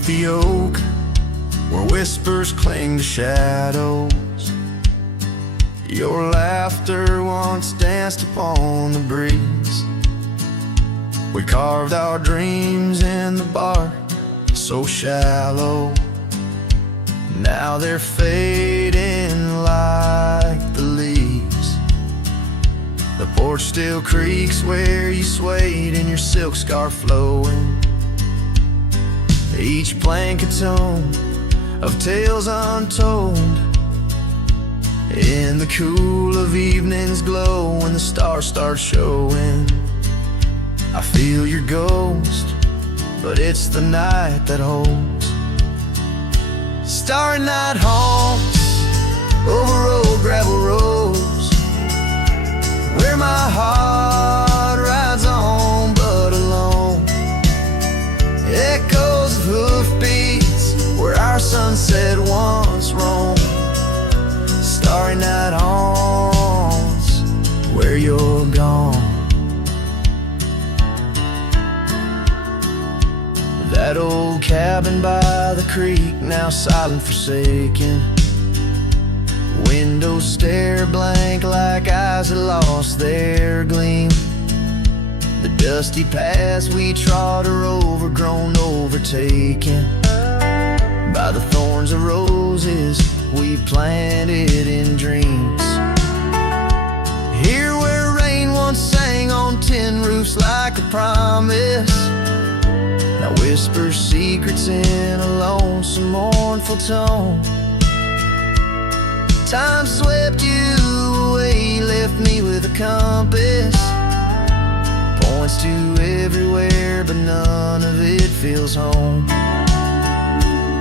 Beneath the oak, where whispers cling to shadows, your laughter once danced upon the breeze. We carved our dreams in the bark, so shallow. Now they're fading like the leaves. The porch still creaks where you swayed in your silk scarf flowing. Each plank a tone of tales untold. In the cool of evening's glow, when the stars start showing, I feel your ghost, but it's the night that holds. Starry night haunts over old gravel roads, where my heart rides on but alone. Echoes of hoofbeats where our sunset once roamed. Starry night haunts where you're gone. That old cabin by the creek, now silent, forsaken. Windows stare blank like eyes that lost their gleam. The dusty paths we trod are overgrown, overtaken by the thorns of roses we planted in dreams. Here where rain once sang on tin roofs like a promise, now whispers secrets in a lonesome, mournful tone. Time swept you away, left me with a compass. Points to everywhere, but none of it feels home.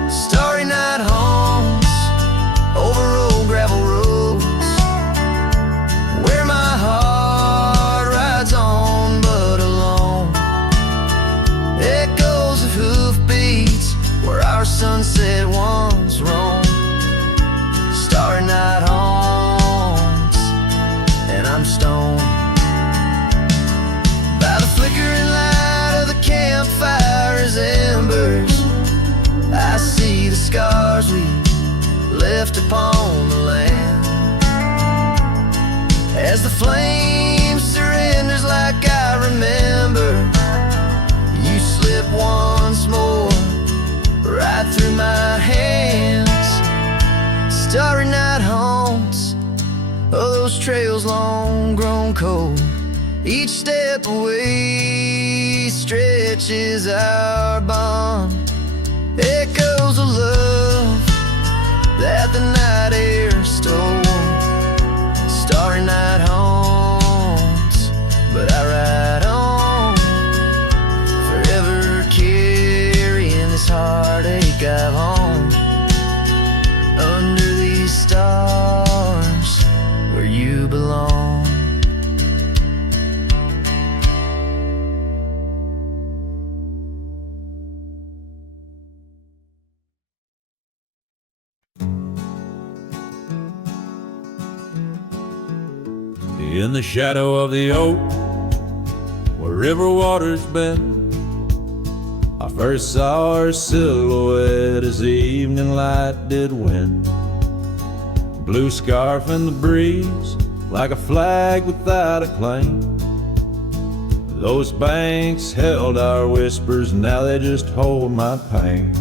Starry night haunts over old gravel roads, where my heart rides on but alone. Echoes of hoofbeats where our sunset once roamed. Starry night haunts, and I'm stoned by the flickering light of the campfire's embers. I see the scars we left upon the land, as the flame surrenders like I remember. You slip once more right through my hands. Starry night haunts of those trails long grown cold. Each step away stretches our bond. Echoes of love that the night air stole. Starry night haunts, but I ride on, forever carrying this heartache I've owned. Under these stars where you belong. In the shadow of the oak, where river waters bend, I first saw her silhouette as the evening light did win. Blue scarf in the breeze, like a flag without a claim. Those banks held our whispers, now they just hold my pain.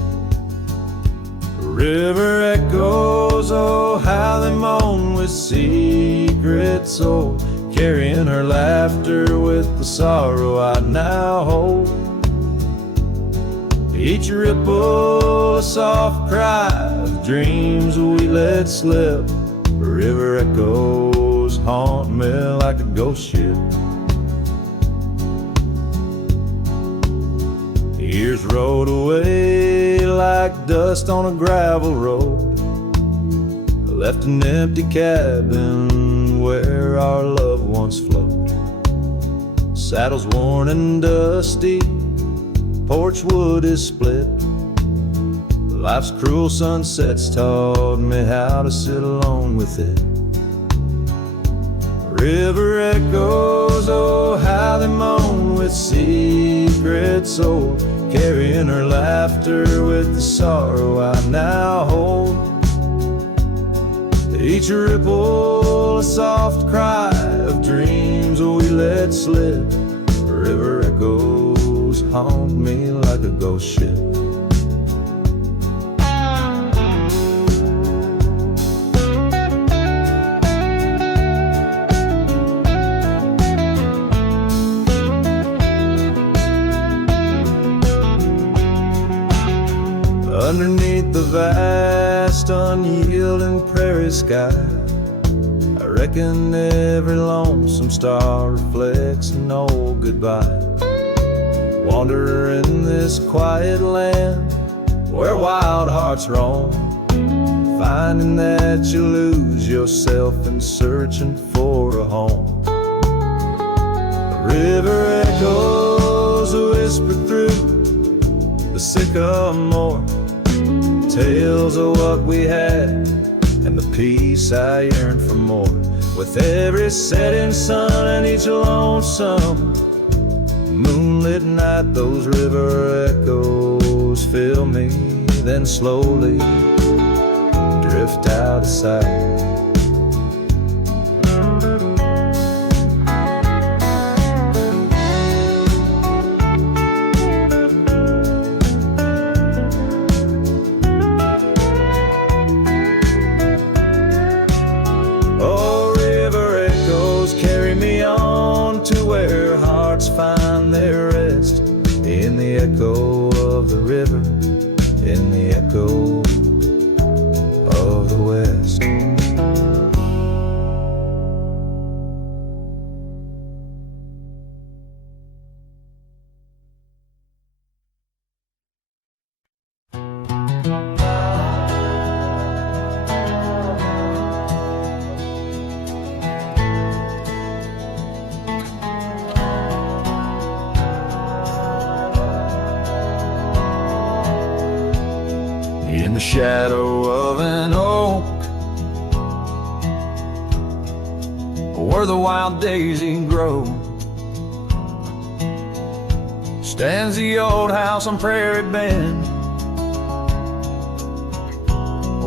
River echoes, oh how they moan with secret soul, carrying her laughter with the sorrow I now hold. Each ripple a soft cry of dreams we let slip. River echoes haunt me like a ghost ship. Years rode away like dust on a gravel road, left an empty cabin where our love once flowed. Saddles worn and dusty, porch wood is split. Life's cruel sunsets taught me how to sit alone with it. River echoes, oh how they moan with secret soul, carrying her laughter with the sorrow I now hold. Each ripple a soft cry of dreams we let slip. River echoes haunt me like a ghost ship. Underneath the vast, unyielding prairie sky, I reckon every lonesome star reflects an old goodbye. Wander in this quiet land where wild hearts roam, finding that you lose yourself and searching for a home. The river echoes whisper through the sycamore, tales of what we had and the peace I yearned for more. With every setting sun and each lonesome moonlit night, those river echoes fill me, then slowly drift out of sight. Find their rest in the echo of the river, in the echo of the West. In the shadow of an oak, where the wild daisy grows, stands the old house on Prairie Bend,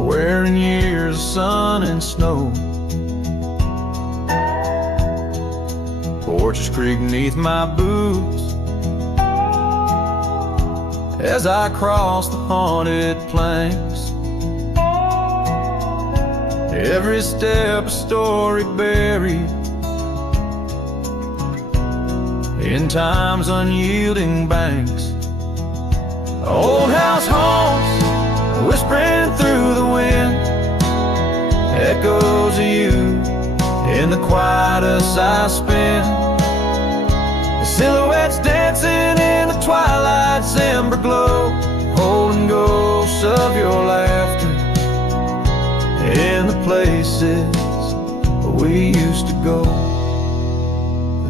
where in years of sun and snow, porches creak neath my boots as I cross the haunted planks. Every step a story buried in time's unyielding banks. The old house haunts, whispering through the wind, echoes of you in the quietest I spend. The silhouettes dancing in the twilight's ember glow, holding ghosts of your laughter in the places we used to go.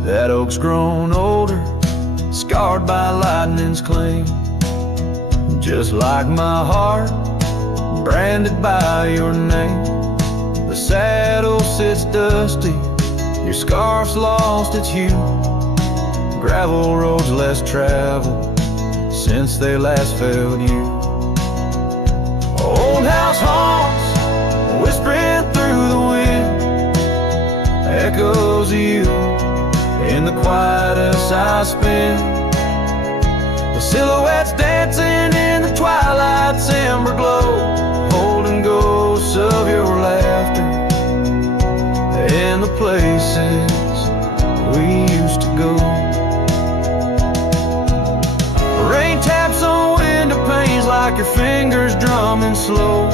That oak's grown older, scarred by lightning's cling, just like my heart, branded by your name. The saddle sits dusty, your scarf's lost its hue, gravel roads less traveled since they last felt you. Old house haunts, whispering through the wind, echoes of you in the quietest I spend. The silhouettes dancing in the twilight's ember glow, holding ghosts of your laughter in the places we used to go. Rain taps on window panes like your fingers drumming slow,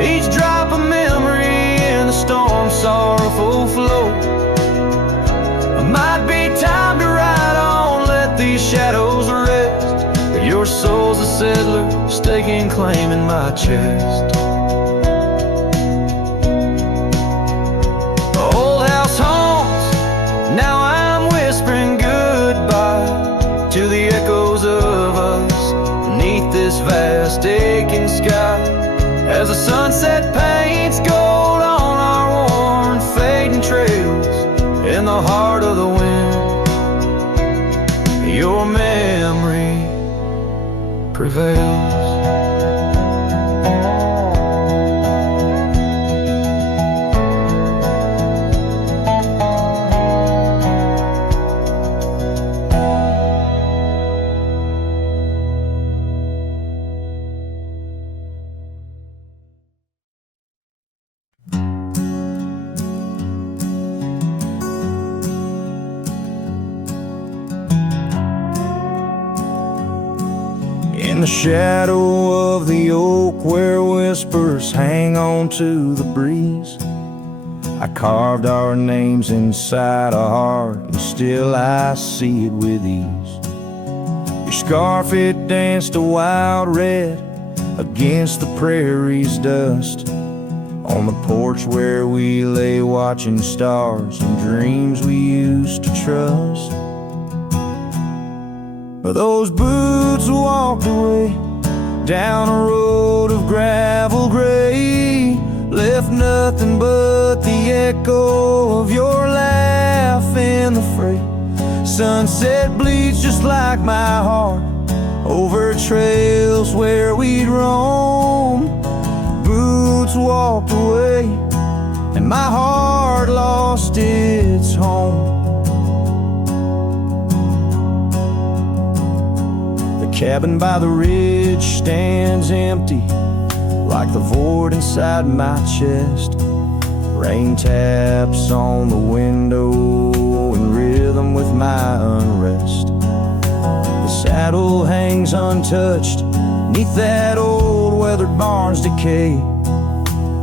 each drop a memory in the storm's sorrowful flow. It might be time to ride on, let these shadows rest, but your soul's a settler, staking claim in my chest. The old house haunts, now I'm whispering goodbye to the echoes of us beneath this vast aching sky, as the sunset paints gold on our worn fading trails. In the heart of the wind, your memory prevails. In the shadow of the oak where whispers hang on to the breeze, I carved our names inside a heart, and still I see it with ease. Your scarf, it danced a wild red against the prairie's dust, on the porch where we lay watching stars and dreams we used to trust. But those boots walked away down a road of gravel gray, left nothing but the echo of your laugh in the fray. Sunset bleeds just like my heart over trails where we'd roam. Boots walked away and my heart lost its home. The cabin by the ridge stands empty, like the void inside my chest. Rain taps on the window in rhythm with my unrest. The saddle hangs untouched neath that old weathered barn's decay.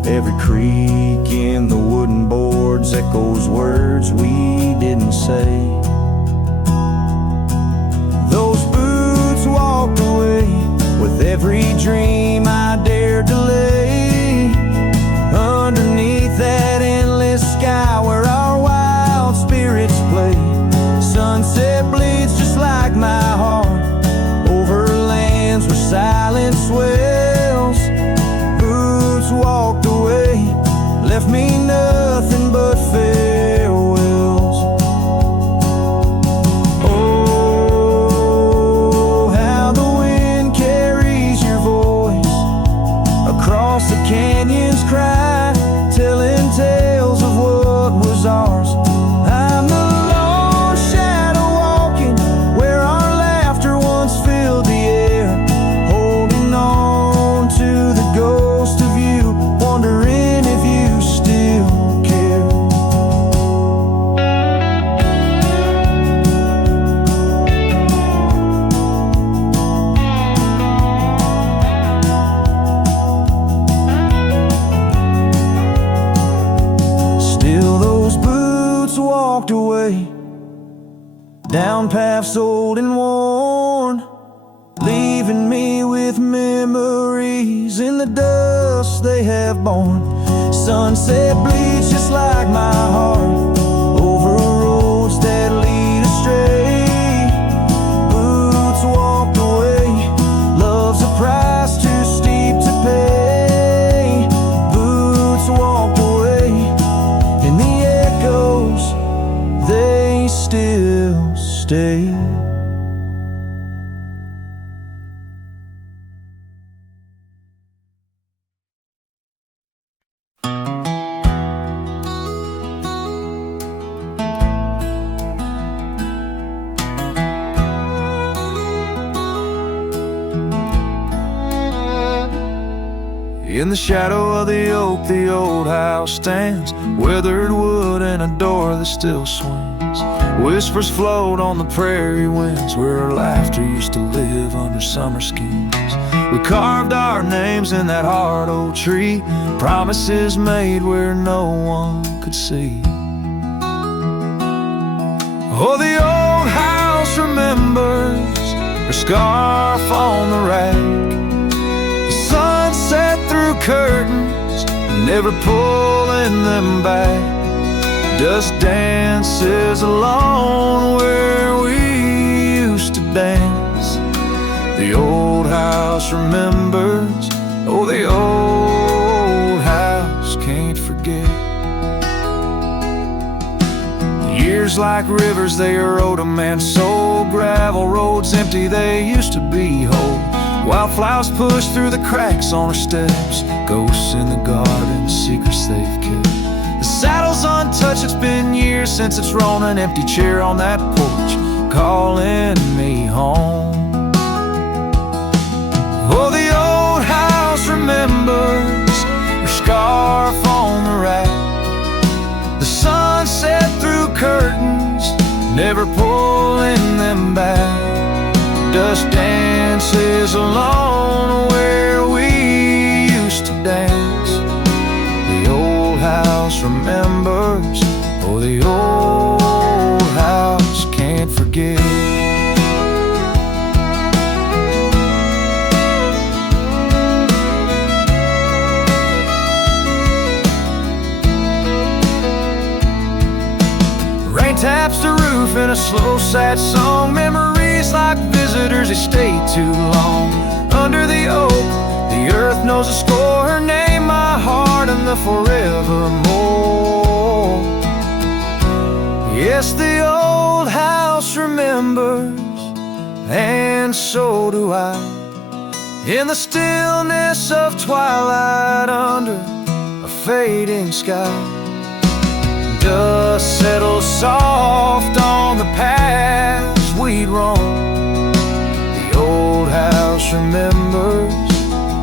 Every creak in the wooden boards echoes words we didn't say. Those boots walked away with every dream I dared to lay underneath that endless sky where our wild spirits play. Sunset bleeds just like my heart over lands where silence swells. Boots walked away, left me nothing but farewells. Oh, how the wind carries your voice across the canyon's cry, telling tales of what was ours. I'm the lone shadow walking where our laughter once filled the air, holding on to the ghost of you, wondering if you still care. Still those boots walked away down paths old and worn, leaving me with memories in the dust they have borne. Sunset bleeds just like my heart over roads that lead astray. Boots walked away, love's a price too steep to pay. Boots walked away, and the echoes, they still stay. In the shadow of the oak, the old house stands, weathered wood and a door that still swings. Whispers float on the prairie winds where our laughter used to live under summer skins. We carved our names in that hard old tree, promises made where no one could see. Oh, the old house remembers her scarf on the rack, sunset through curtains, never pulling them back. Dust dances alone where we used to dance. The old house remembers, oh, the old house can't forget. Years like rivers, they erode a man's soul. Gravel roads empty, they used to be whole. Wildflowers push through the cracks on our steps, ghosts in the garden, secrets they've kept. The saddle's untouched, it's been years since it's rolled an empty chair on that porch, calling me home. Oh, the old house remembers your scarf on the rack, the sunset through curtains, never pulling them back. Dust dances alone where we used to dance. The old house remembers, oh, the old house can't forget. Rain taps the roof in a slow, sad song. Memories like visitors, they stay too long. Under the oak, the earth knows a score. Her name, my heart, and the forevermore. Yes, the old house remembers, and so do I. In the stillness of twilight, under a fading sky, dust settles soft on the paths we'd roam. The old house remembers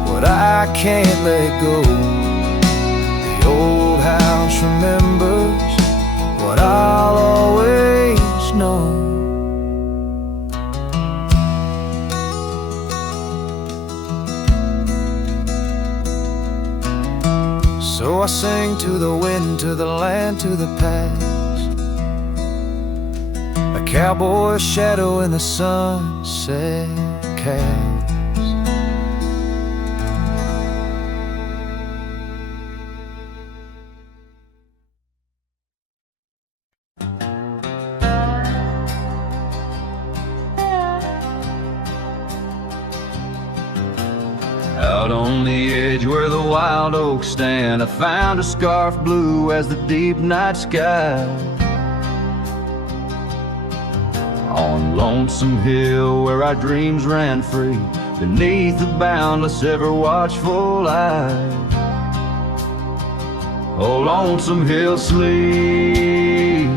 what I can't let go. The old house remembers what I'll always know. So I sing to the wind, to the land, to the past. A cowboy shadow in the sunset cast. Out on the edge where the wild oaks stand, I found a scarf blue as the deep night sky. On Lonesome Hill where our dreams ran free, beneath the boundless ever watchful eye. Oh, Lonesome Hill sleeps,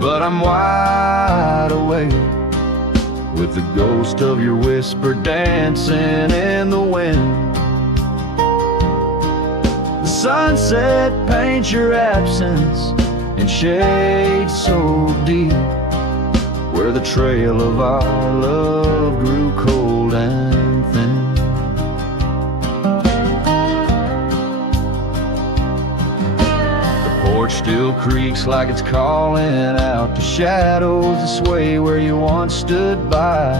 but I'm wide awake, with the ghost of your whisper dancing in the wind. The sunset paints your absence in shades so deep, where the trail of our love grew cold and thin. The porch still creaks like it's calling out to shadows that sway where you once stood by.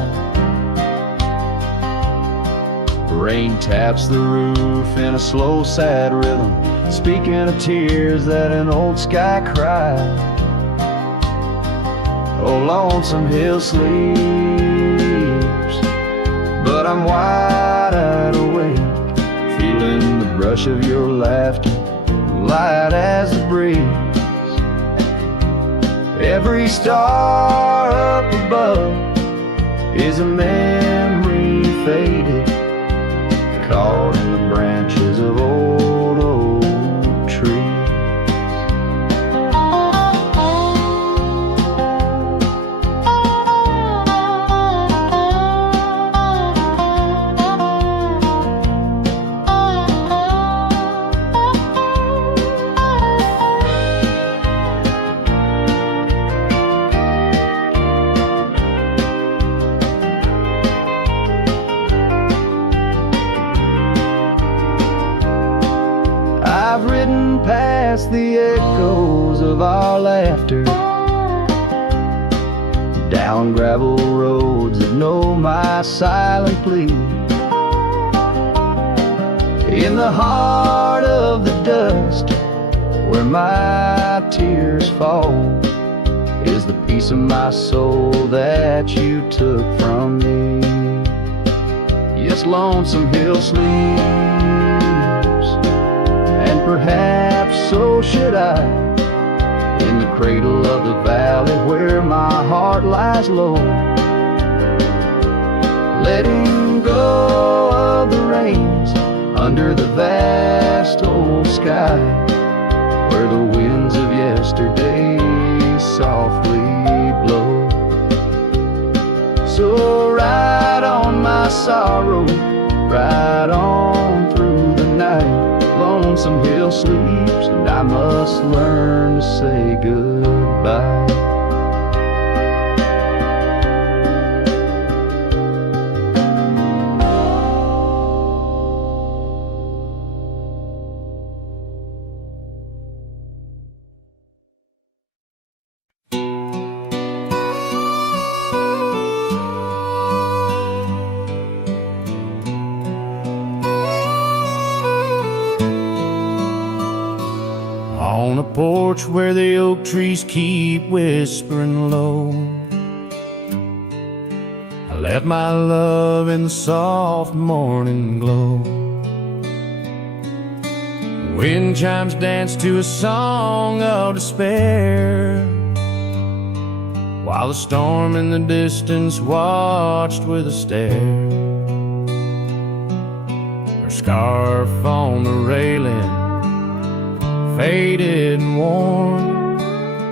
Rain taps the roof in a slow, sad rhythm, speaking of tears that an old sky cried. Oh, Lonesome Hill sleeps, but I'm wide awake, feeling the brush of your laughter, light as the breeze. Every star up above is a memory faded, caught in the branches of old oak trees. I've ridden past the echoes of our laughter, down gravel roads that know my silent plea. In the heart of the dust, where my tears fall, is the piece of my soul that you took from me. Yes, Lonesome Hill sleeps, and perhaps so should I, in the cradle of the valley where my heart lies low, letting go of the rains under the vast old sky, where the winds of yesterday softly blow. So ride on my sorrow, ride on through the night. Lonesome hill sleeps, and I must learn to say goodbye. On a porch where the oak trees keep whispering low, I left my love in the soft morning glow. Wind chimes dance to a song of despair, while the storm in the distance watched with a stare. Her scarf on the railing, faded and worn,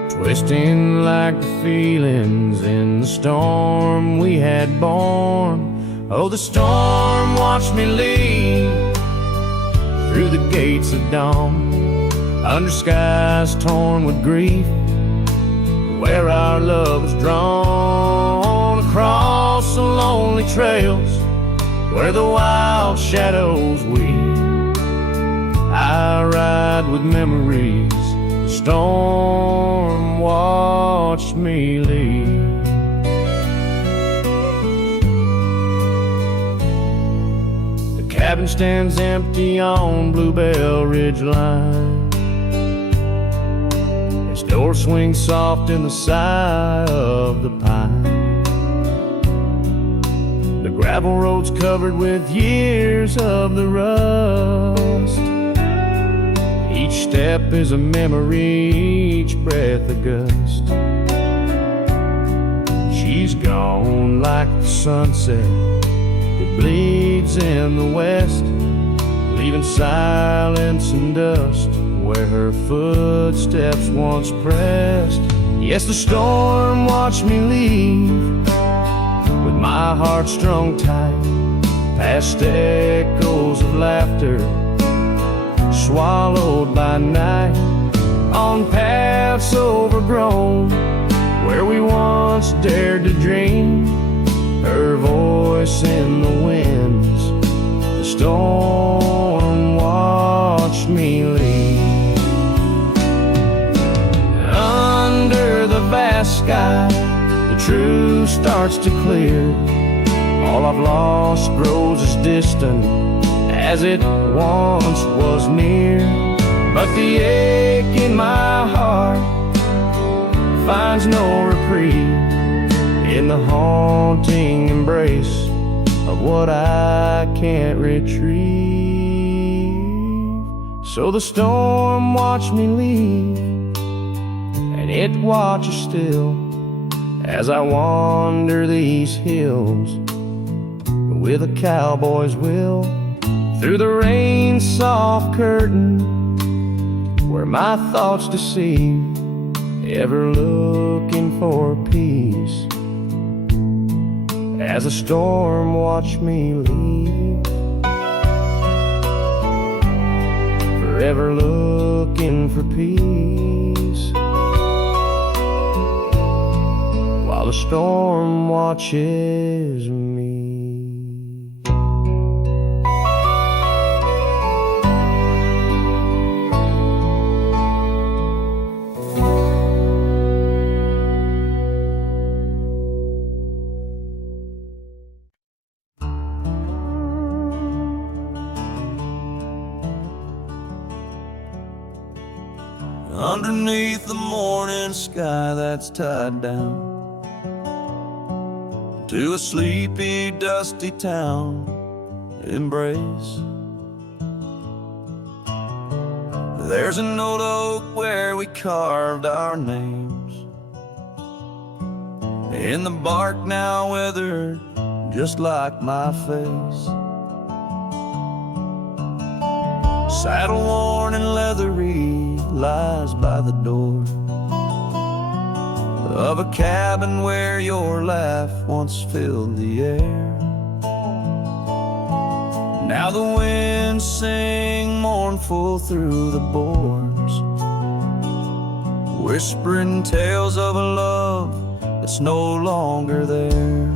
twisting like the feelings in the storm we had borne. Oh, the storm watched me leave through the gates of dawn, under skies torn with grief, where our love was drawn, across the lonely trails where the wild shadows weep. I ride with memories, the storm watched me leave. The cabin stands empty on Bluebell Ridge line, its door swings soft in the sigh of the pine. The gravel road's covered with years of the rust, each step is a memory, each breath a gust. She's gone like the sunset, it bleeds in the west, leaving silence and dust where her footsteps once pressed. Yes, the storm watched me leave, with my heart strung tight, past echoes of laughter, swallowed by night, on paths overgrown where we once dared to dream. Her voice in the winds, the storm watched me leave. Under the vast sky, the truth starts to clear. All I've lost grows as distant as it once was near, but the ache in my heart finds no reprieve in the haunting embrace of what I can't retrieve. So the storm watched me leave, and it watches still as I wander these hills with a cowboy's will, through the rain's soft curtain where my thoughts deceive, ever looking for peace as a storm watched me leave, forever looking for peace while the storm watches me. Underneath the morning sky that's tied down to a sleepy, dusty town, Immerse. There's an old oak where we carved our names, in the bark now weathered, just like my face. Saddle worn and leathery lies by the door of a cabin where your laugh once filled the air. Now the winds sing mournful through the boards, whispering tales of a love that's no longer there.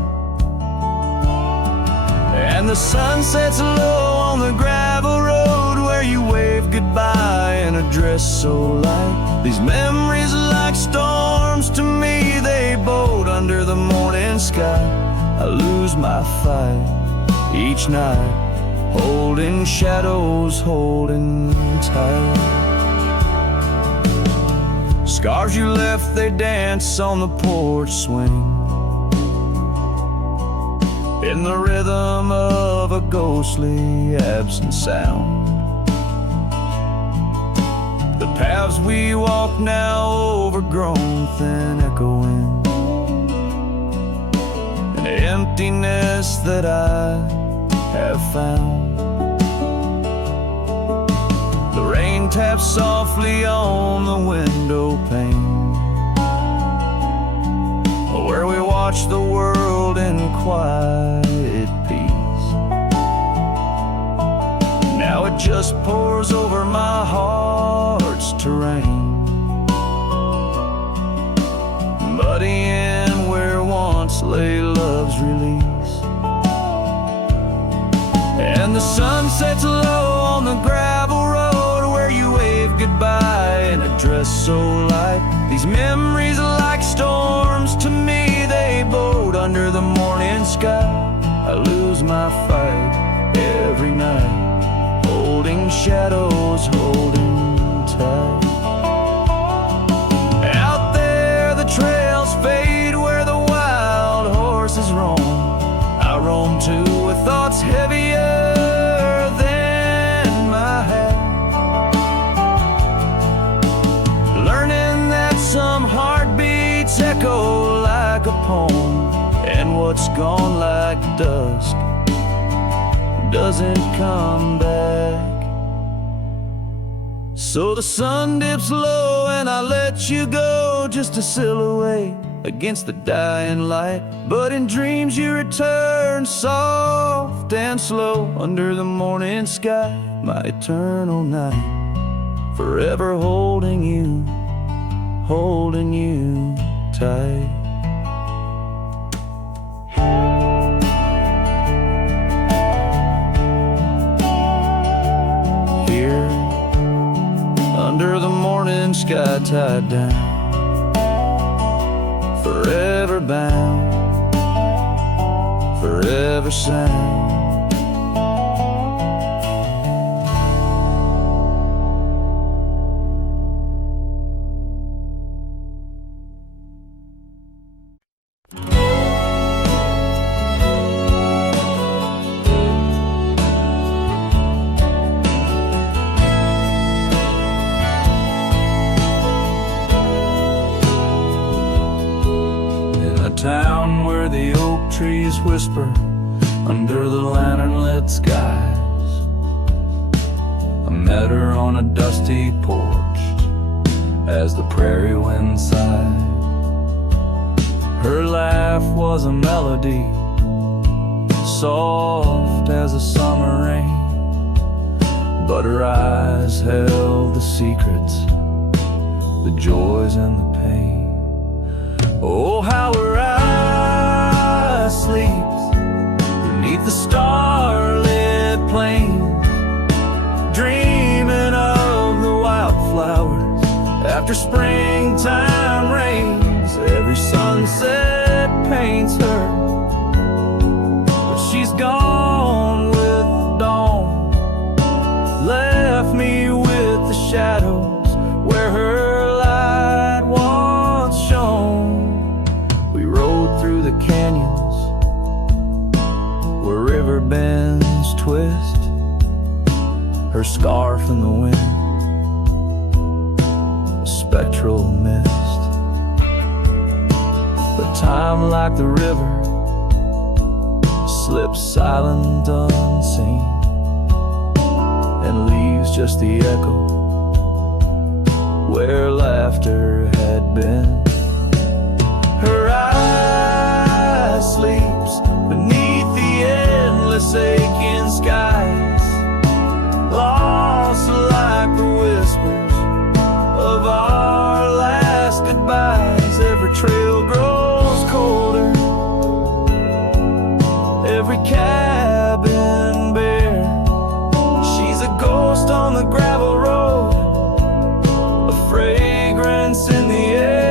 And the sun sets low on the gravel road where you wave goodbye in a dress so light. These memories are like storms to me, they boat under the morning sky. I lose my fight each night, holding shadows, holding tight. Scars you left, they dance on the porch swing, in the rhythm of a ghostly absent sound. The paths we walk now overgrown, thin echoing, an emptiness that I have found. The rain taps softly on the window pane, where we watch the world in quiet peace. Now it just pours over my heart's terrain, muddying where once lay love's release. And the sun sets low on the gravel road where you wave goodbye in a dress so light. These memories are like storms to me, they boat under the morning sky. I lose my fight every night, holding shadows, holding tight. Out there the trails fade where the wild horses roam. I roam too with thoughts heavier than my head, learning that some heartbeats echo like a poem, and what's gone like dusk doesn't come back. So the sun dips low and I let you go, just a silhouette against the dying light. But in dreams you return, soft and slow, under the morning sky, my eternal night, forever holding you tight. Here, under the morning sky, tied down, forever bound, forever sound. Town where the oak trees whisper under the lantern-lit skies. I met her on a dusty porch as the prairie wind sighed. Her laugh was a melody, soft as a summer rain, but her eyes held the secrets, the joys and the pain. Oh, how her eyes sleeps beneath the starlit plains, dreaming of the wildflowers after springtime rains. Every sunset paints her, but she's gone with the dawn, left me with the shadows where her light once shone. We rode through the canyons where river bends twist, her scarf in the wind, a spectral mist. But time, like the river, slips silent unseen and leaves just the echo where laughter had been. Her eye sleeps beneath the endless aching skies, lost like the whispers of our last goodbyes. Every trail grows colder, every cabin bare. She's a ghost on the gravel road, a fragrance in the air.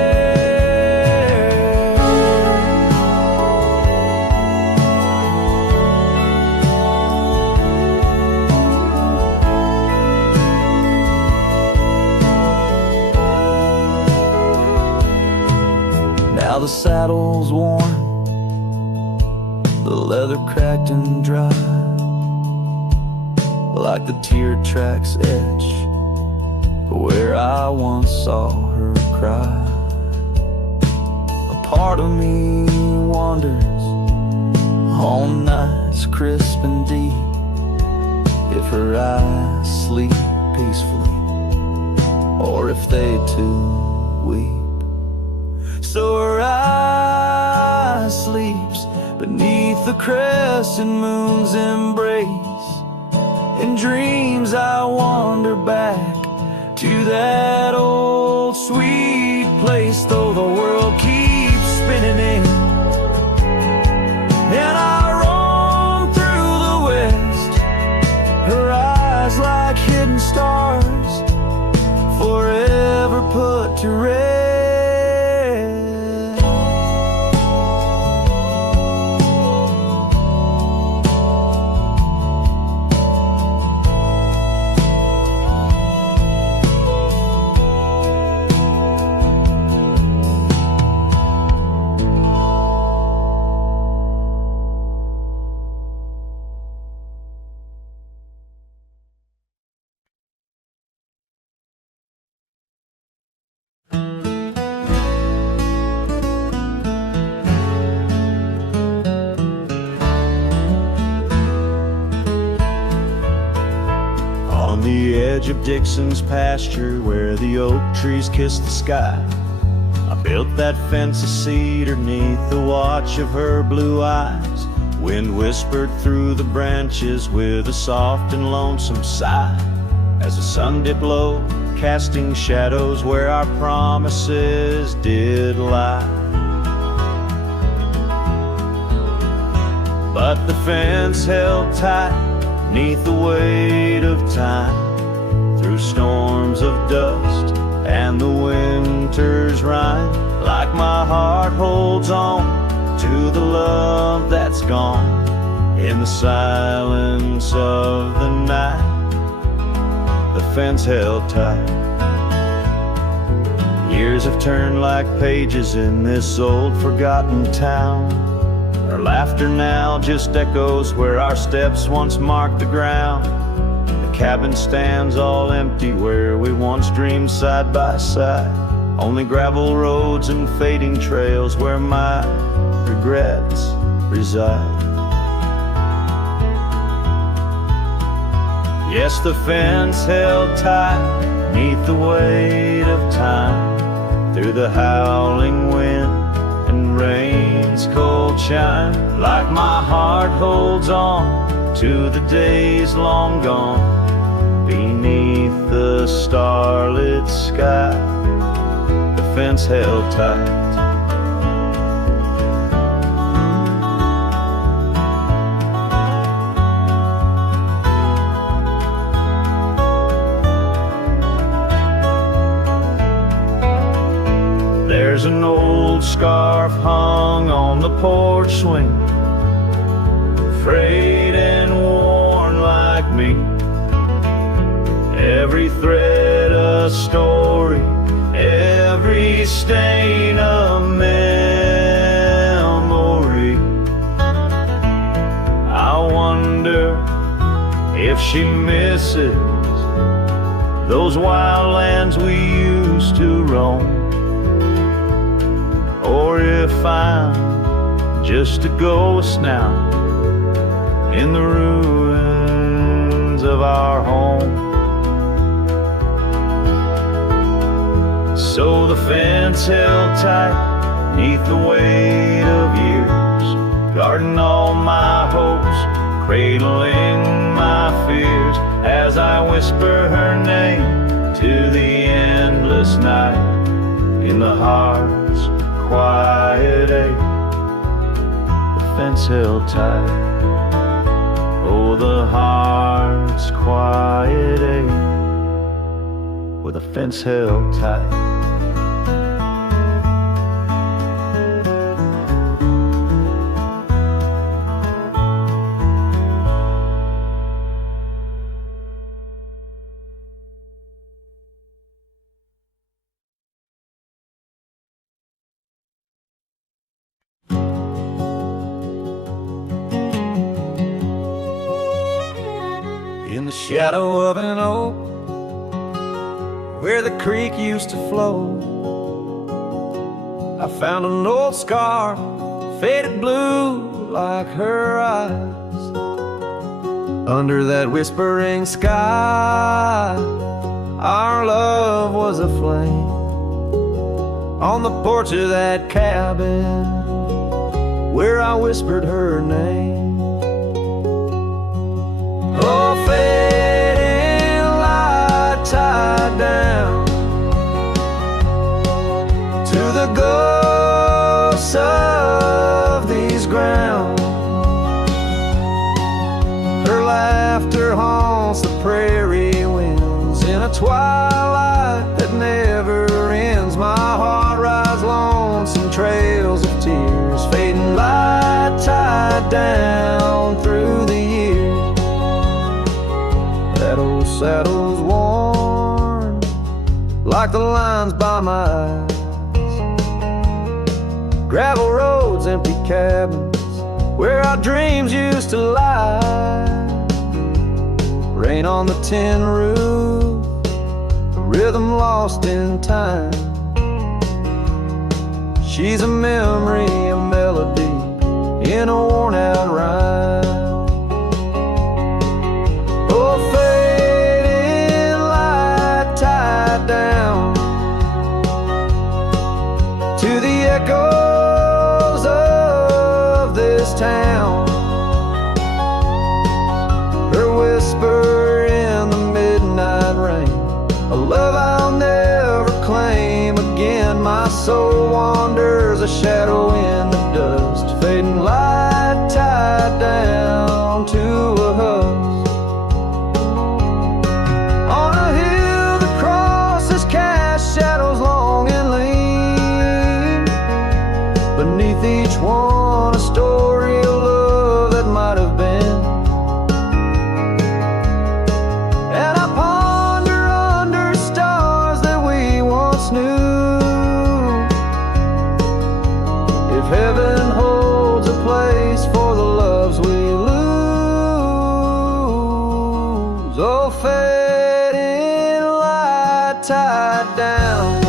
Now the saddle's worn, the leather cracked and dry, like the tear tracks etch where I once saw her cry. A part of me wonders on nights crisp and deep if her eyes sleep peacefully or if they too weep. So her eye sleeps beneath the crescent moon's embrace. In dreams I wander back to that old sweet place, though the world keeps spinning in and I roam through the west. Her eyes like hidden stars, forever put to rest. Of Dixon's pasture where the oak trees kiss the sky, I built that fence of cedar neath the watch of her blue eyes. Wind whispered through the branches with a soft and lonesome sigh as the sun dipped low, casting shadows where our promises did lie. But the fence held tight neath the weight of time, through storms of dust and the winter's rime. Like my heart holds on to the love that's gone in the silence of the night, the fence held tight. Years have turned like pages in this old forgotten town. Our laughter now just echoes where our steps once marked the ground. Cabin stands all empty where we once dreamed side by side. Only gravel roads and fading trails where my regrets reside. Yes, the fence held tight neath the weight of time, through the howling wind and rain's cold chime. Like my heart holds on to the days long gone, beneath the starlit sky, the fence held tight. There's an old scarf hung on the porch swing, frayed and worn like me. Every thread a story, every stain a memory. I wonder if she misses those wild lands we used to roam, or if I'm just a ghost now in the ruins of our home. So the fence held tight neath the weight of years, guarding all my hopes, cradling my fears, as I whisper her name to the endless night in the heart's quiet ache. The fence held tight, oh, the heart's quiet ache, with a fence held tight. In the shadow of an oak, where the creek used to flow, I found an old scar, faded blue like her eyes. Under that whispering sky, our love was aflame. On the porch of that cabin, where I whispered her name. Oh, fading light tied down to the ghosts of these grounds. Her laughter haunts the prairie winds in a twilight that never ends. My heart rides lonesome trails of tears, fading light tied down through the years. That old saddle's worn like the lines by my eyes. Gravel roads, empty cabins, where our dreams used to lie. Rain on the tin roof, a rhythm lost in time. She's a memory, a melody in a worn out rhyme. Oh, fading light tied down to the echoes of this town. Her whisper in the midnight rain, a love I'll never claim again. My soul wanders a shadow in the dust, fading light tied down to a husk. On a hill the crosses cast shadows long and lean. Beneath each one a story of love that might have been. And I ponder under stars that we once knew, if heaven holds a place for the loves we lose. Oh, fading light tied down,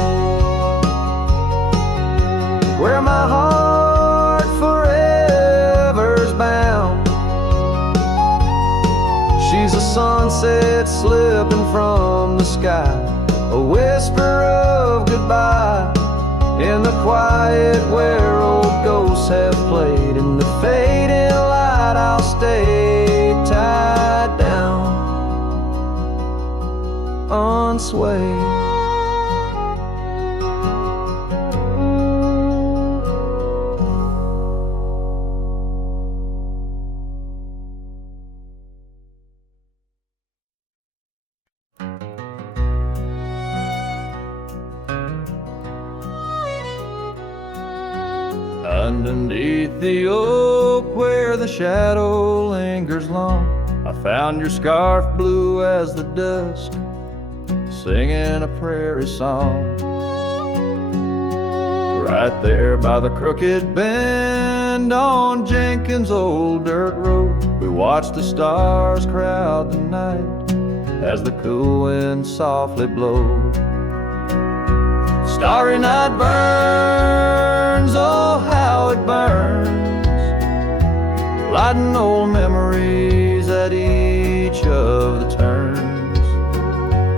where my heart forever's bound. She's a sunset slipping from the sky, a whisper of goodbye in the quiet where old ghosts have played. In the fading light I'll stay tied down, unswayed. Underneath the oak where the shadow lingers long, I found your scarf blue as the dusk, singing a prairie song. Right there by the crooked bend on Jenkins' old dirt road, we watched the stars crowd the night as the cool wind softly blowed. Starry night burns, oh how it burns, lighting old memories at each of the turns.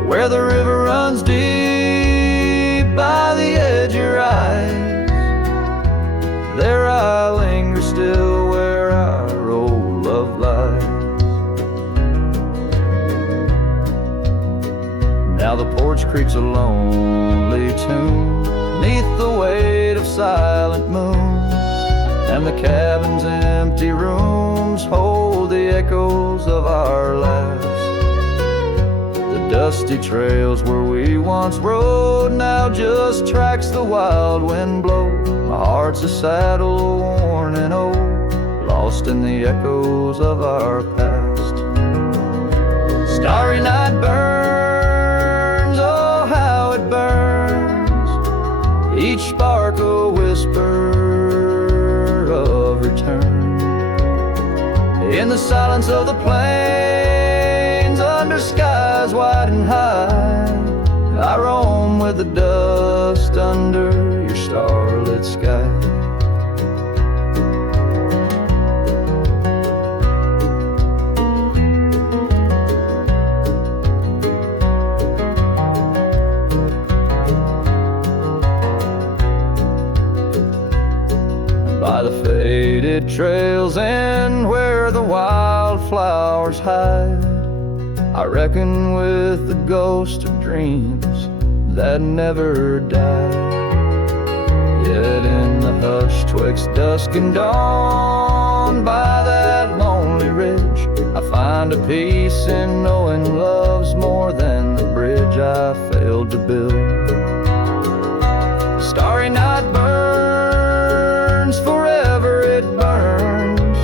Where the river runs deep by the edge of your eyes, there I linger still where our old love lies. Now the porch creaks a lonely tune 'neath the weight of silent moons, and the cabin's empty rooms hold the echoes of our last. The dusty trails where we once rode now just tracks the wild wind blow. My heart's a saddle worn and old, lost in the echoes of our past. Starry night burns, oh how it burns, each spark a whisper of return. In the silence of the plains, under skies wide and high, I roam with the dust under your starlit sky. By the faded trails and where the wildflowers hide, I reckon with the ghost of dreams that never died. Yet in the hush twixt dusk and dawn, by that lonely ridge, I find a peace in knowing love's more than the bridge I failed to build. Starry night burns, forever it burns,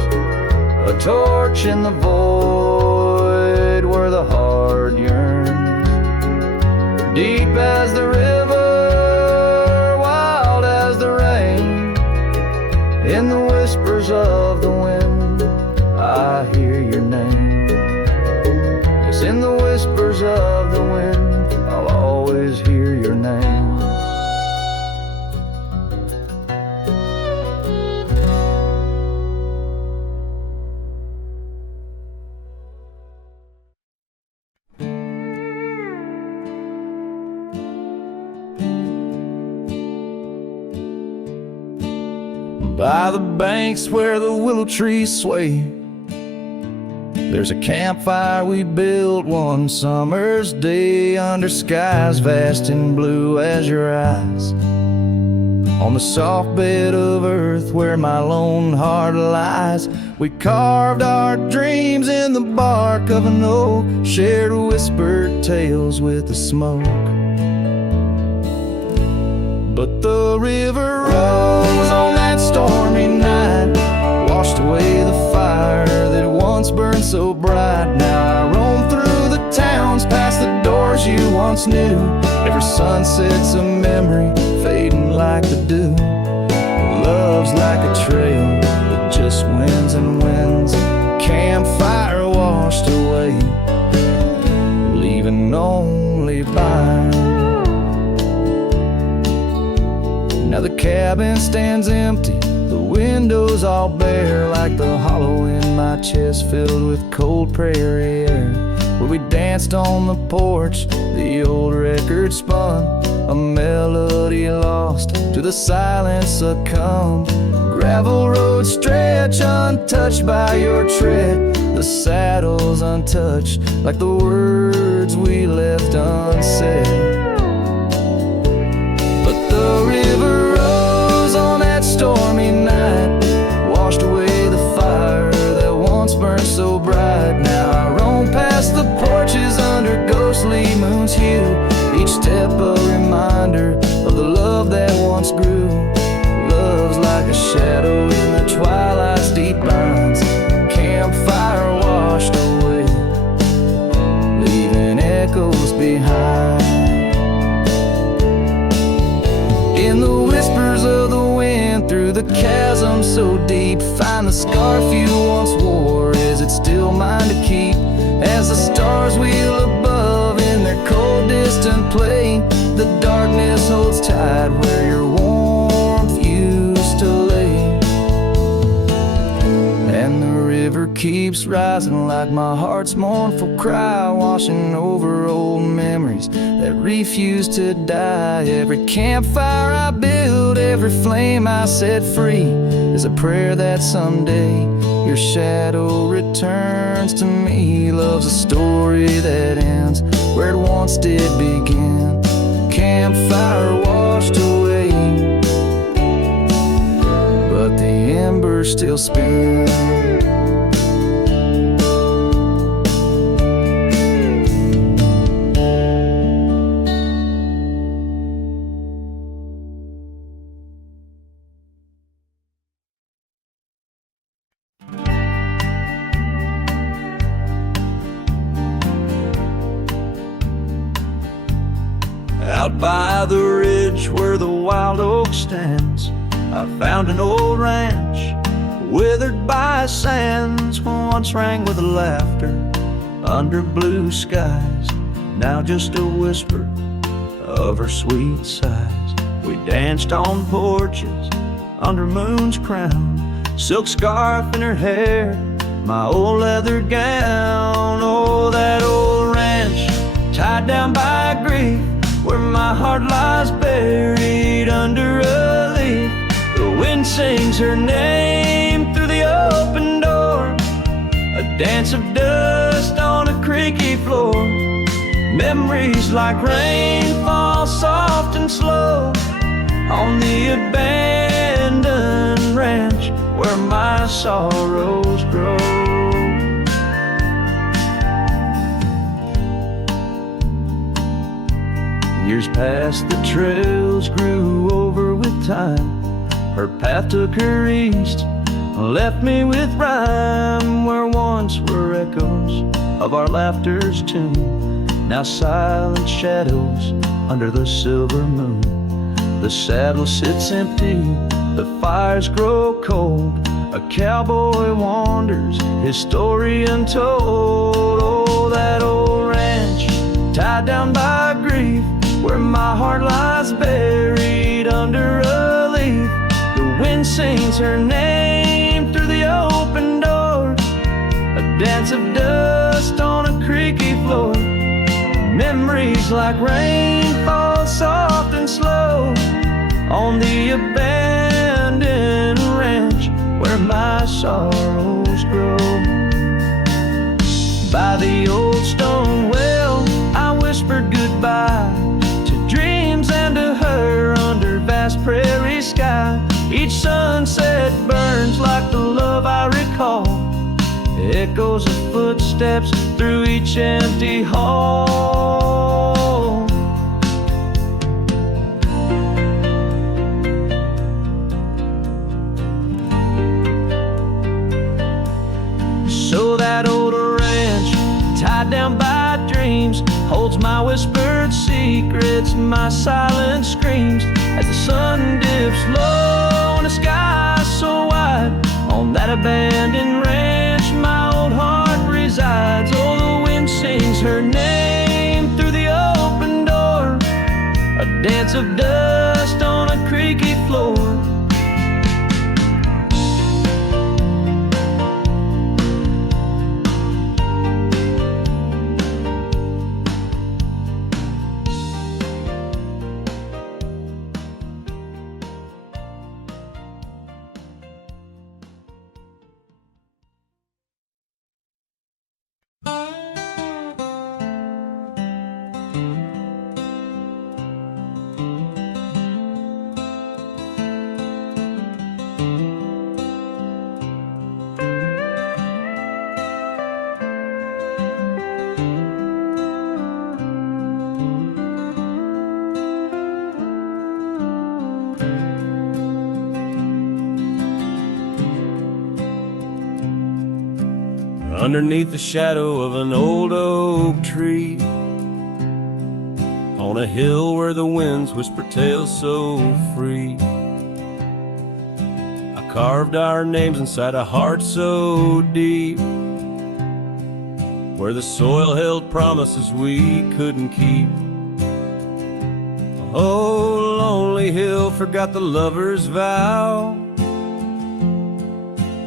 a torch in the void where the heart yearns. Deep as the river, wild as the rain, in the whispers of the wind, I hear your name. Yes, in the whispers of the wind, I'll always hear your name. By the banks where the willow trees sway, there's a campfire we built one summer's day under skies vast and blue as your eyes. On the soft bed of earth where my lone heart lies, we carved our dreams in the bark of an oak, shared whispered tales with the smoke. But the river rose on that stormy night, washed away the fire that once burned so bright. Now I roam through the towns, past the doors you once knew. Every sunset's a memory, fading like the dew. Love's like a trail that just wins and wins. Campfire washed away, leaving only by. Now the cabin stands empty, the windows all bare, like the hollow in my chest filled with cold prairie air. Where we danced on the porch, the old record spun, a melody lost to the silence succumb. Gravel roads stretch untouched by your tread, the saddles untouched like the words we left unsaid. The river rose on that stormy night, washed away the fire that once burned so bright. Now I roam past the porches under ghostly moon's hue, each step a reminder of the love that once grew. Love's like a shadow in the twilight's deep lines, campfire washed away, leaving echoes behind. In the whispers of the wind, through the chasm so deep, find the scarf you once wore. Is it still mine to keep? As the stars wheel above in their cold distant play, the darkness holds tight where your warmth used to lay. And the keeps rising like my heart's mournful cry, washing over old memories that refuse to die. Every campfire I build, every flame I set free, is a prayer that someday your shadow returns to me. Love's a story that ends where it once did begin. Campfire washed away, but the embers still spin. Out by the ridge where the wild oak stands, I found an old ranch, withered by sands. Once rang with laughter under blue skies, now just a whisper of her sweet sighs. We danced on porches under moon's crown, silk scarf in her hair, my old leather gown. Oh, that old ranch tied down by grief, where my heart lies buried under a leaf. The wind sings her name through the open door, a dance of dust on a creaky floor. Memories like rain fall soft and slow on the abandoned ranch where my sorrows grow. Years passed, the trails grew over with time. Her path took her east, left me with rhyme. Where once were echoes of our laughter's tune, now silent shadows under the silver moon. The saddle sits empty, the fires grow cold. A cowboy wanders, his story untold. Oh, that old ranch tied down by grief, where my heart lies buried under a leaf. The wind sings her name through the open door, a dance of dust on a creaky floor. Memories like rain fall soft and slow on the abandoned ranch where my sorrows grow. By the old stone well, I whispered goodbye to dreams and to her under vast prairie sky. Each sunset burns like the love I recall, echoes of footsteps through each empty hall. So that old ranch, tied down by dreams, holds my whispered secrets, my silent screams. As the sun dips low in a sky so wide, on that abandoned ranch my old heart resides. Oh, the wind sings her name through the open door, a dance of dust on a creaky floor. Underneath the shadow of an old oak tree, on a hill where the winds whisper tales so free, I carved our names inside a heart so deep, where the soil held promises we couldn't keep. Oh, lonely hill forgot the lover's vow,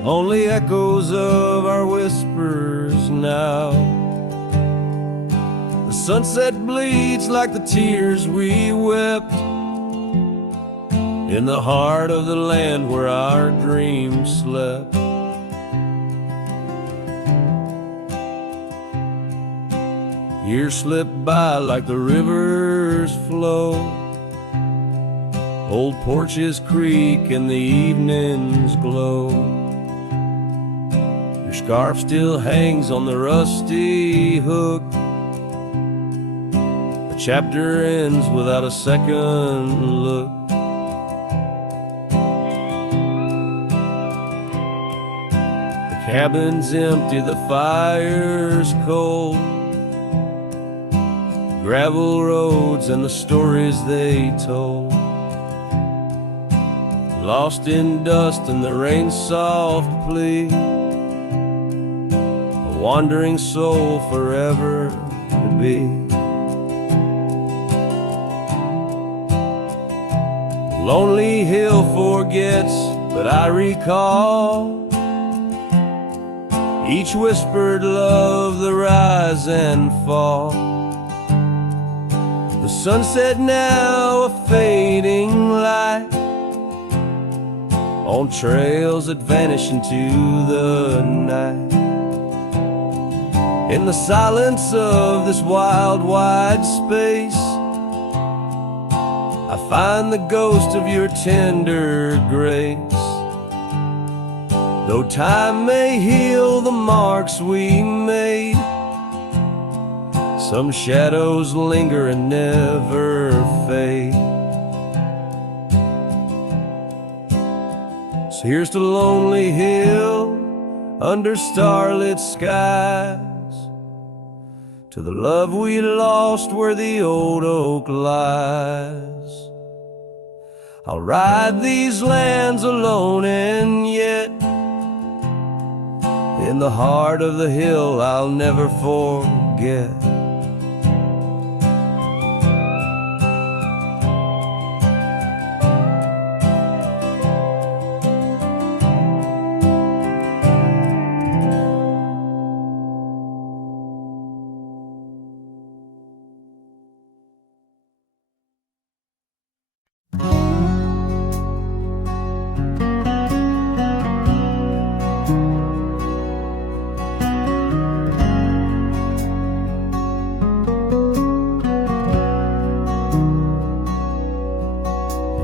only echoes of our whispers now. The sunset bleeds like the tears we wept in the heart of the land where our dreams slept. Years slip by like the rivers flow, old porches creak and the evenings glow. Your scarf still hangs on the rusty hook. The chapter ends without a second look. The cabin's empty, the fire's cold. Gravel roads and the stories they told, lost in dust and the rain's soft plea, a wandering soul forever to be. Lonely hill forgets, but I recall each whispered love, the rise and fall. The sunset now a fading light on trails that vanish into the night. In the silence of this wild, wide space, I find the ghost of your tender grace. Though time may heal the marks we made, some shadows linger and never fade. So here's to Lonely Hill under starlit skies, to the love we lost where the old oak lies. I'll ride these lands alone, and yet in the heart of the hill I'll never forget.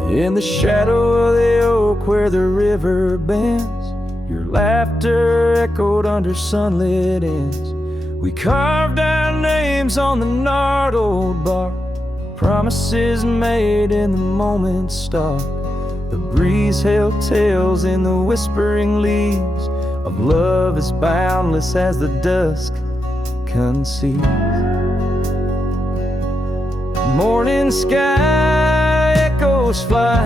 In the shadow of the oak where the river bends, your laughter echoed under sunlit ends. We carved our names on the gnarled old bark, promises made in the moment's start. The breeze held tales in the whispering leaves of love as boundless as the dusk conceives. Morning sky echoes fly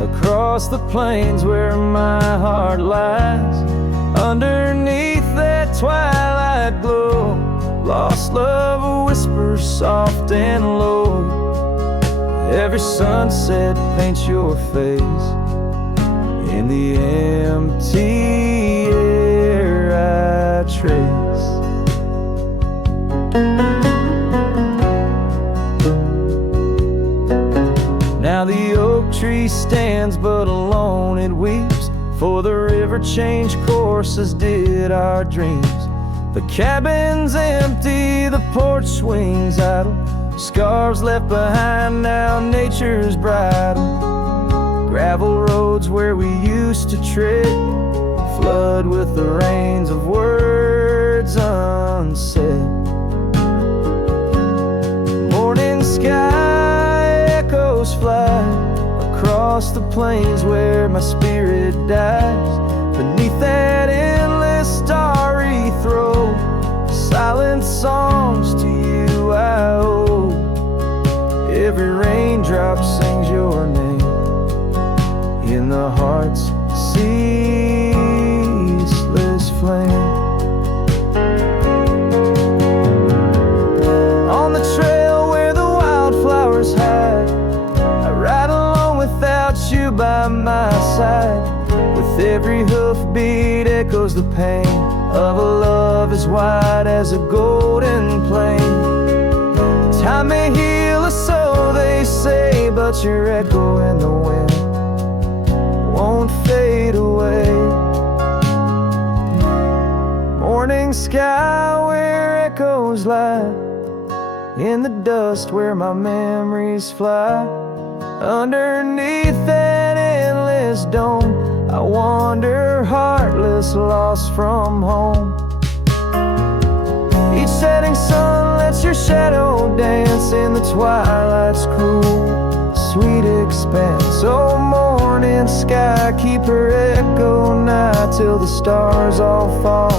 across the plains where my heart lies. Underneath that twilight glow, lost love whispers soft and low. Every sunset paints your face in the empty air I trace. Now the oak tree stands but alone it weeps, for the river changed courses did our dreams. The cabin's empty, the porch swings idle, scars left behind now nature's bridle. Gravel roads where we used to tread flood with the rains of words unsaid. Morning sky echoes fly across the plains where my spirit dies. Beneath that endless starry throw, silent songs to you I owe. Every raindrop sings your name in the heart's ceaseless flame. On the trail where the wildflowers hide, I ride alone without you by my side. With Every hoofbeat echoes the pain of a love as wide as a golden plain. Time may heal us, so they say, but your echo in the wind won't fade away. Morning sky where echoes lie, in the dust where my memories fly. Underneath that endless dome, I wander heartless, lost from home. Each setting sun lets your shadow dance in the twilight's cool, sweet expanse. Oh, morning sky, keep her echo nigh till the stars all fall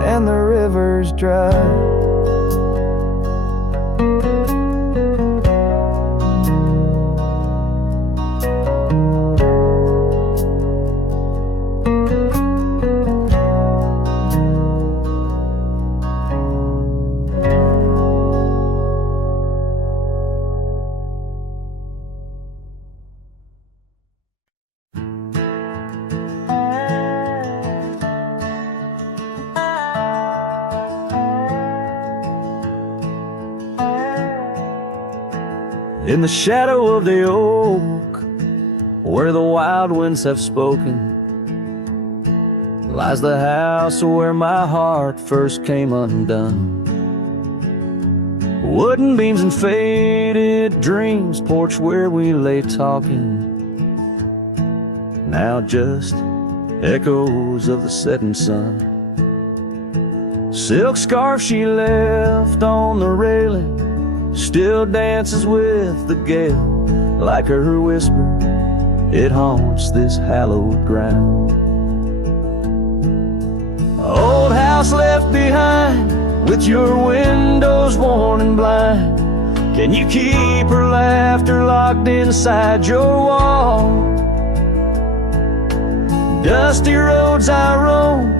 and the rivers dry. In the shadow of the oak, where the wild winds have spoken, lies the house where my heart first came undone. Wooden beams and faded dreams, porch where we lay talking, now just echoes of the setting sun. Silk scarf she left on the railing still dances with the gale. Like her whisper, it haunts this hallowed ground. Old house left behind, with your windows worn and blind. Can you keep her laughter locked inside your wall? Dusty roads I roam,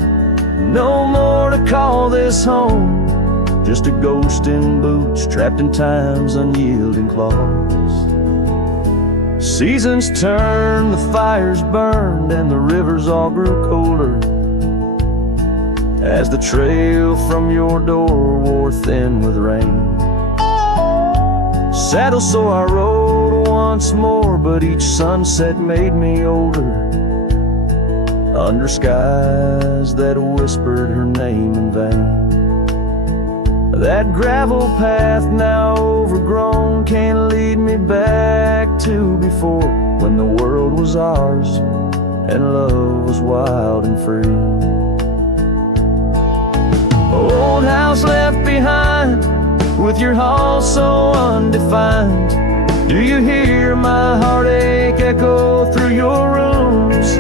no more to call this home. Just a ghost in boots, trapped in time's unyielding claws. Seasons turned, the fires burned, and the rivers all grew colder as the trail from your door wore thin with rain. Saddle so I rode once more, but each sunset made me older, under skies that whispered her name in vain. That gravel path now overgrown can't lead me back to before, when the world was ours and love was wild and free. Old house left behind, with your hall so undefined. Do you hear my heartache echo through your rooms?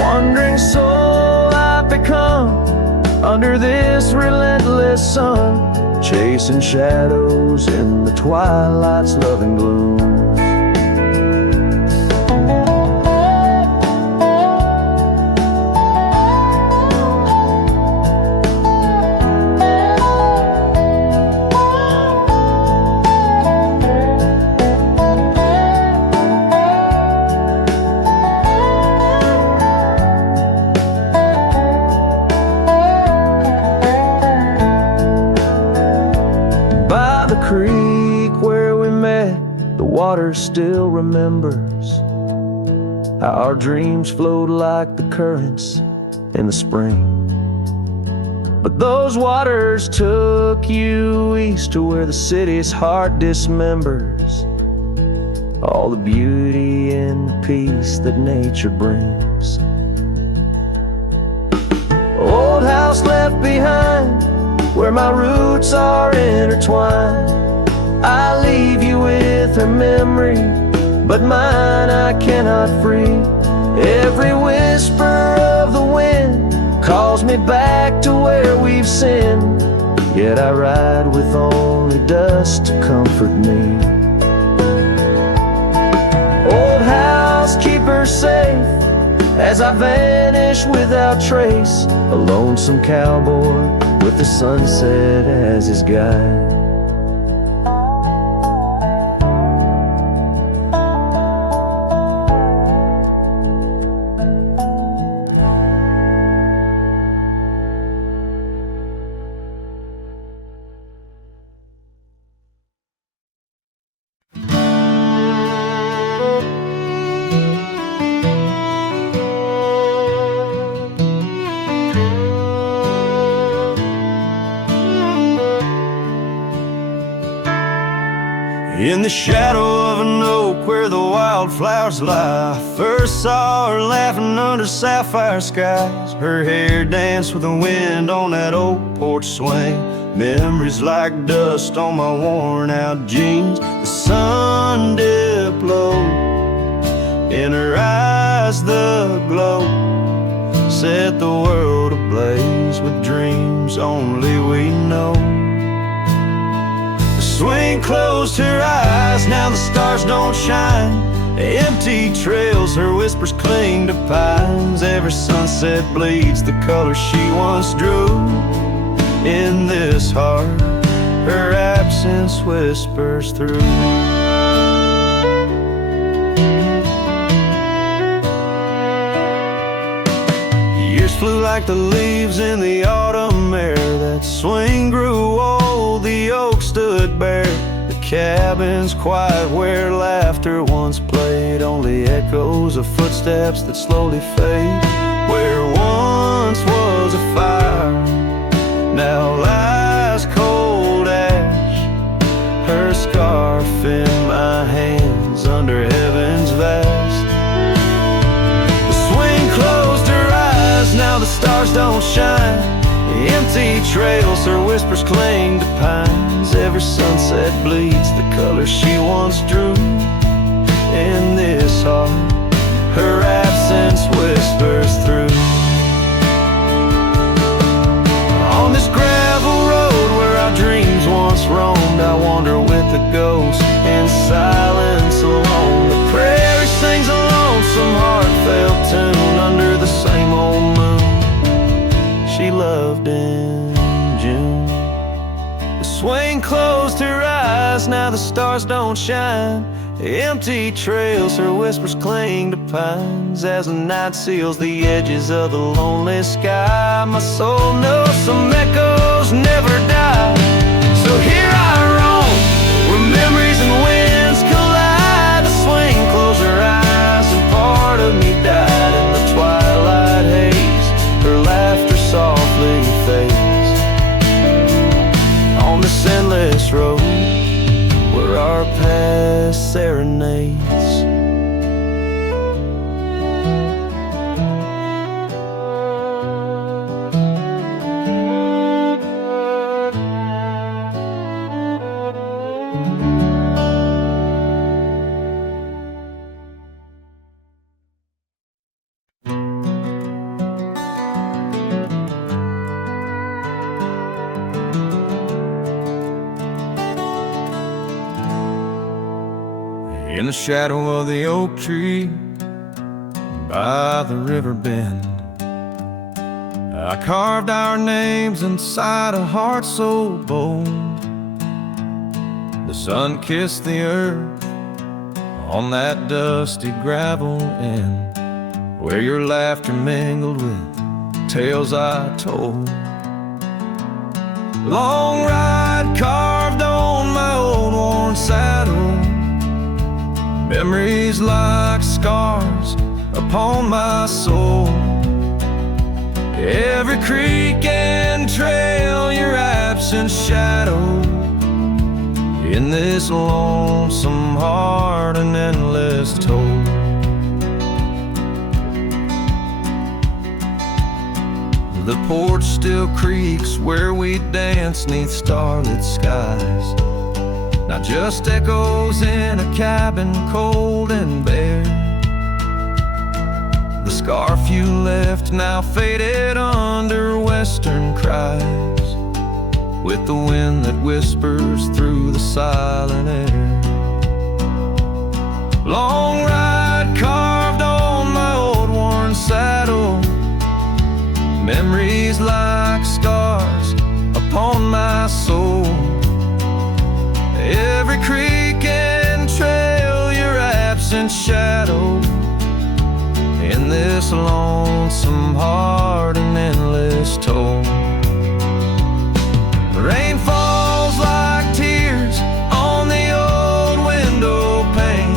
Wandering soul I've become under this relentless sun, chasing shadows in the twilight's loving gloom. Water still remembers how our dreams flowed like the currents in the spring. But those waters took you east to where the city's heart dismembers all the beauty and peace that nature brings. Old house left behind, where my roots are intertwined. I leave you with her memory, but mine I cannot free. Every whisper of the wind calls me back to where we've sinned, yet I ride with only dust to comfort me. Old house, keep her safe as I vanish without trace, a lonesome cowboy with the sunset as his guide. In the shadow of an oak where the wildflowers lie, I first saw her laughing under sapphire skies. Her hair danced with the wind on that old porch swing. Memories like dust on my worn out jeans. The sun dipped low, in her eyes the glow set the world ablaze with dreams only we know. The swing closed her eyes, now the stars don't shine. Empty trails, her whispers cling to pines. Every sunset bleeds the color she once drew. In this heart, her absence whispers through. Years flew like the leaves in the autumn air. That swing grew old, the oak stood bare. The cabin's quiet where laughter once played. Only echoes of footsteps that slowly fade. Where once was a fire, now lies cold ash. Her scarf in my hands under heaven's vast. The swing closed her eyes, now the stars don't shine. Empty trails, her whispers cling to pines. Every sunset bleeds the color she once drew. In this heart, her absence whispers through. On this gravel road where our dreams once roamed, I wander with the ghost in silence alone. The prairie sings a lonesome heartfelt tune under the same old moon she loved in June. The swing closed her eyes, now the stars don't shine. Empty trails, her whispers cling to pines. As the night seals the edges of the lonely sky, my soul knows some echoes never die. So here I roam, where memories and winds collide. The swing closed her eyes and part of me died in the twilight haze. Her laughter softly fades on this endless road where our past serenades. In the shadow of the oak tree by the river bend, I carved our names inside a heart so bold. The sun kissed the earth on that dusty gravel end, where your laughter mingled with tales I told. Long ride carved on my old worn saddle, memories like scars upon my soul. Every creek and trail, your absent shadow in this lonesome heart, an endless toll. The porch still creaks where we dance 'neath starlit skies, not just echoes in a cabin cold and bare. The scarf you left now faded under western cries, with the wind that whispers through the silent air. Long ride carved on my old worn saddle, memories like scars upon my soul. Every creek and trail, your absent shadow in this lonesome heart, an endless toll. Rain falls like tears on the old window pane,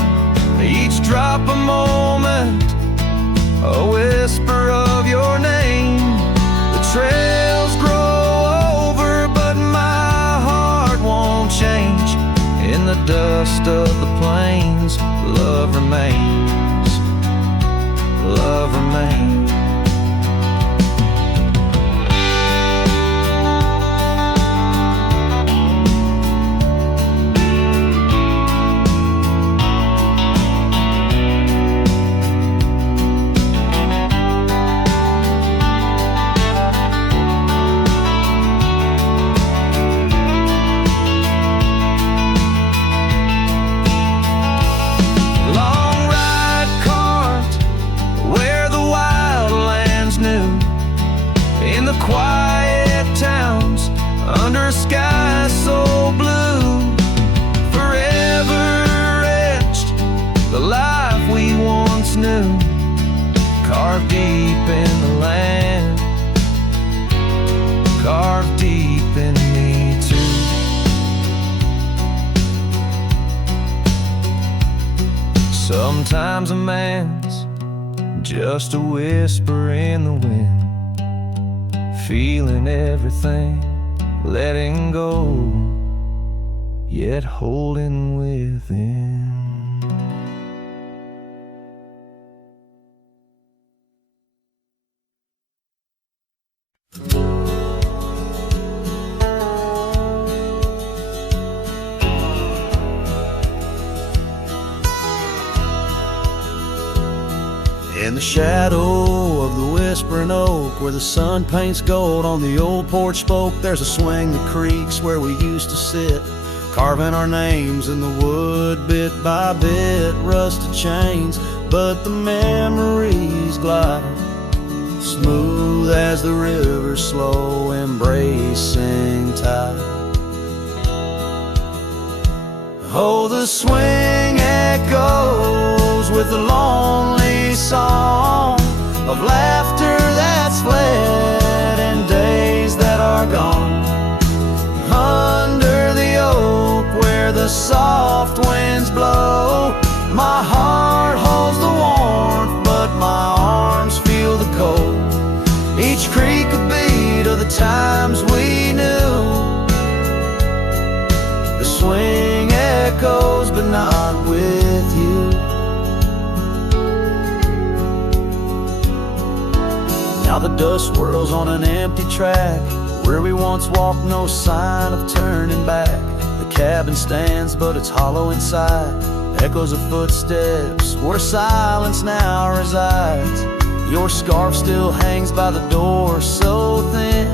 each drop a moment, a whisper of your name. The trails grow over, but my heart won't change. In the dust of the plains, love remains, love remains. Quiet towns under a sky so blue, forever etched the life we once knew, carved deep in the land, carved deep in me too. Sometimes a man's just a whisper in the wind, feeling everything, letting go, yet holding within. In the shadow of the whispering oak, where the sun paints gold on the old porch spoke, there's a swing that creaks where we used to sit, carving our names in the wood bit by bit, rusted chains, but the memories glide smooth as the river's slow embracing tide. Oh, the swing echoes with the lonely song of laughter that's fled and days that are gone. Under the oak where the soft winds blow, my heart holds the warmth, but my arms feel the cold. Each creak a beat of the times we knew. The swing echoes, but not with you. Now the dust swirls on an empty track, where we once walked, no sign of turning back. The cabin stands, but it's hollow inside, echoes of footsteps where silence now resides. Your scarf still hangs by the door, so thin,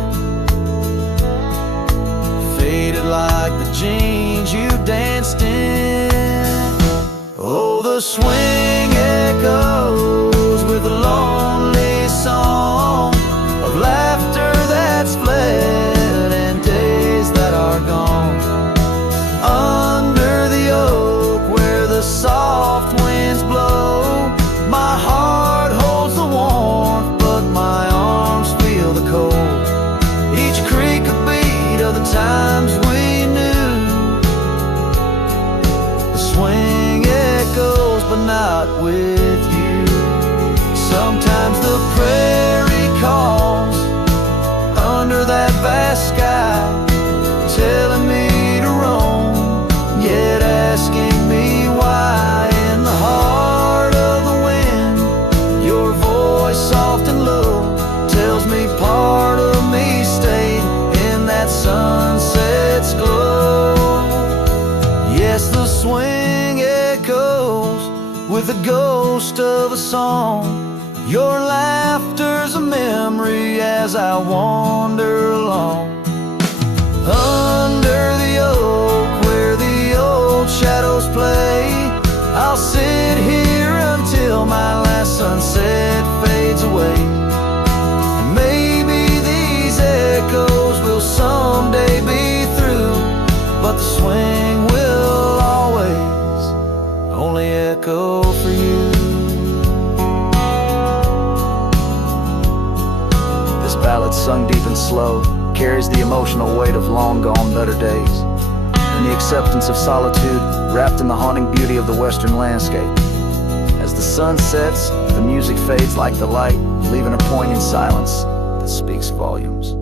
faded like the jeans you danced in. Oh, the swing echoes with a lonely song of laughter that's fled and days that are gone. Under the oak where the soft winds blow, my heart holds the warmth, but my arms feel the cold. Each creak a beat of the times we knew. The swing echoes, but not with you. Sometimes the prairie calls under that vast sky, telling me to roam, yet asking me why. In the heart of the wind, your voice soft and low tells me part of me stayed in that sunset's glow. Yes, the swing echoes with the ghost of a song. Your laughter's a memory as I wander along. Under the oak where the old shadows play, I'll sit here until my last sunset fades away. And maybe these echoes will someday be through, but the swing will always only echo for you. This ballad, sung deep and slow, carries the emotional weight of long gone better days, and the acceptance of solitude wrapped in the haunting beauty of the western landscape. As the sun sets, the music fades like the light, leaving a poignant silence that speaks volumes.